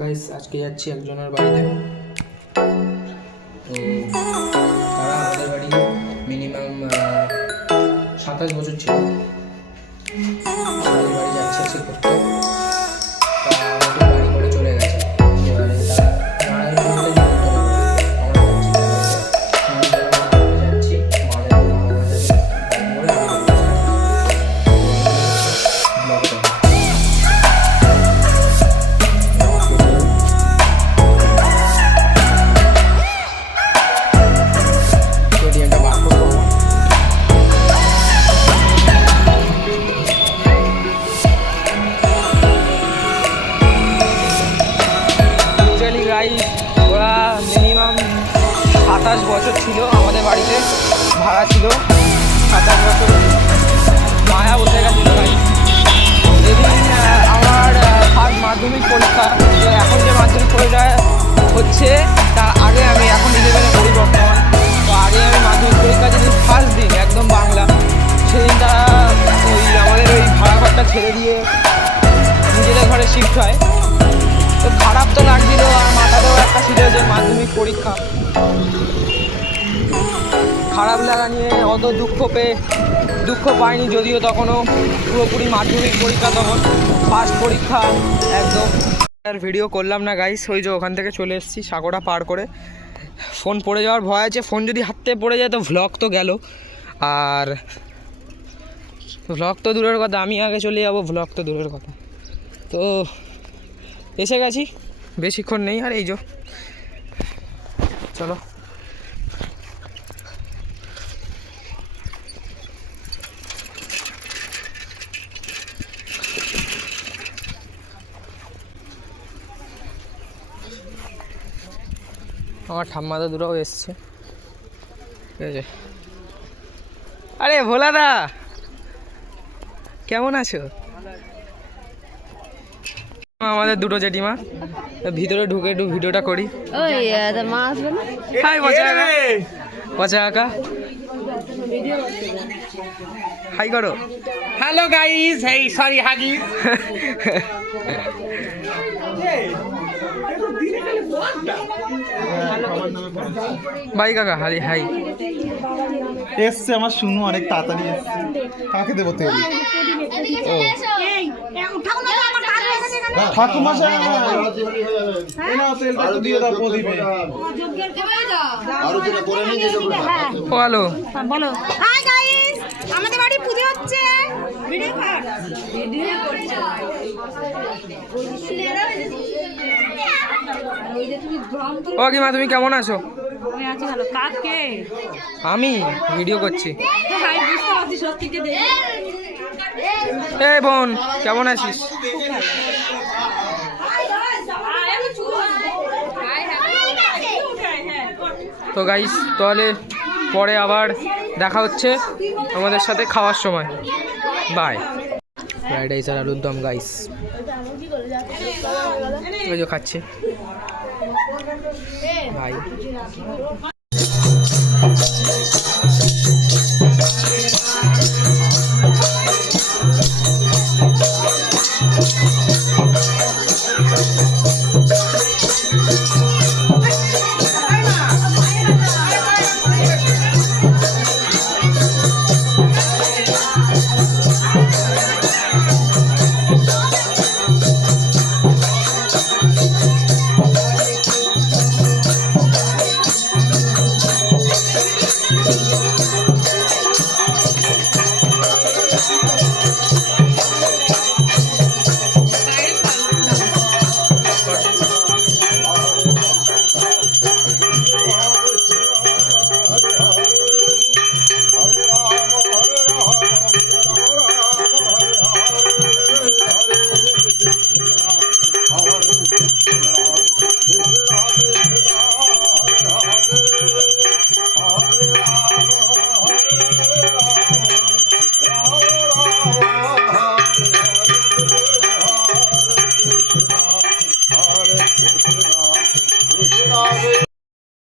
Guys আজকে যাচ্ছি একজনের বাড়িতে। তো তারা আমাদের বাড়ি মিনিমাম 27 বছর ছিল। আমাদের বাড়ি যাচ্ছে সে করতে, নতুন বাড়ি করে চলে গেছে। এবারে তারা নারায়ণগঞ্জে যাচ্ছি ওরা মিনিমাম 27 বছর ছিল আমাদের বাড়িতে, ভাড়া ছিল 27 বছর। মায়া বসে গেছিল ভাই। যেদিন আমার ফার্স্ট মাধ্যমিক পরীক্ষা, তো এখন যে মাধ্যমিক পরীক্ষা হচ্ছে তার আগে আমি এখন ইলেভেনে পড়ি বর্তমান। তো আগে আমি মাধ্যমিক পরীক্ষা যেদিন ফার্স্ট দিন একদম বাংলা, সেদিন তারা আমাদের ওই ভাড়া ঘরটা ছেড়ে দিয়ে নিজেদের ঘরে শিফট হয়। তো খারাপ তো লাগছিল, আর মাথাতেও একটা ছিল যে মাধ্যমিক পরীক্ষা। খারাপ লাগা নিয়ে অত দুঃখ পাইনি, যদিও তখনও পুরোপুরি মাধ্যমিক পরীক্ষা, তখন ফার্স্ট পরীক্ষা একদম। আর ভিডিও করলাম না গাইস, ওই যে ওখান থেকে চলে এসেছি সাঁকোটা পার করে। ফোন পড়ে যাওয়ার ভয় আছে, ফোন যদি হাত থেকে পড়ে যায় তো ভ্লগ তো গেল। আর ভ্লগ তো দূরের কথা, আমি আগে চলে যাবো, ভ্লগ তো দূরের কথা। তো এসে গেছি, বেশিক্ষণ নেই। আর এই যে চলো আমার ঠাম্মা দাদুরাও এসছে, ঠিক আছে। আরে ভোলাদা কেমন আছো? আমাদের দুটো জেঠিমা, ভিতরে ঢুকে একটু ভিডিওটা করি। হাই পচা কাকা, হাই করো। হ্যালো গাইস, হেই সরি হাগিস। বাই কাকা, হাই হাই। এসছে আমার শুনু অনেক তাড়াতাড়ি এসছে। কাকে দেবো তেল? ও ঠাকুমা সাহেব, তেলটা একটু দিয়ে দাও প্রদীপে। ও হ্যালো, বলো। হাই গাইস, আমাদের বাড়ি পুজো হচ্ছে। ভিডিও কর। ও কাকিমা তুমি কেমন আছো? আমি আছি ভালো। কাকে? আমি ভিডিও করছি। ভাই বুঝতে পারছি সত্যি কে দেখে। এই বোন কেমন আছিস? তো গাইস তাহলে পরে আবার দেখা হচ্ছে আমাদের সাথে খাওয়ার সময়। বাই। ফ্রাইড রাইস আর আলুর দম গাইস, ওই যে খাচ্ছে ভাই।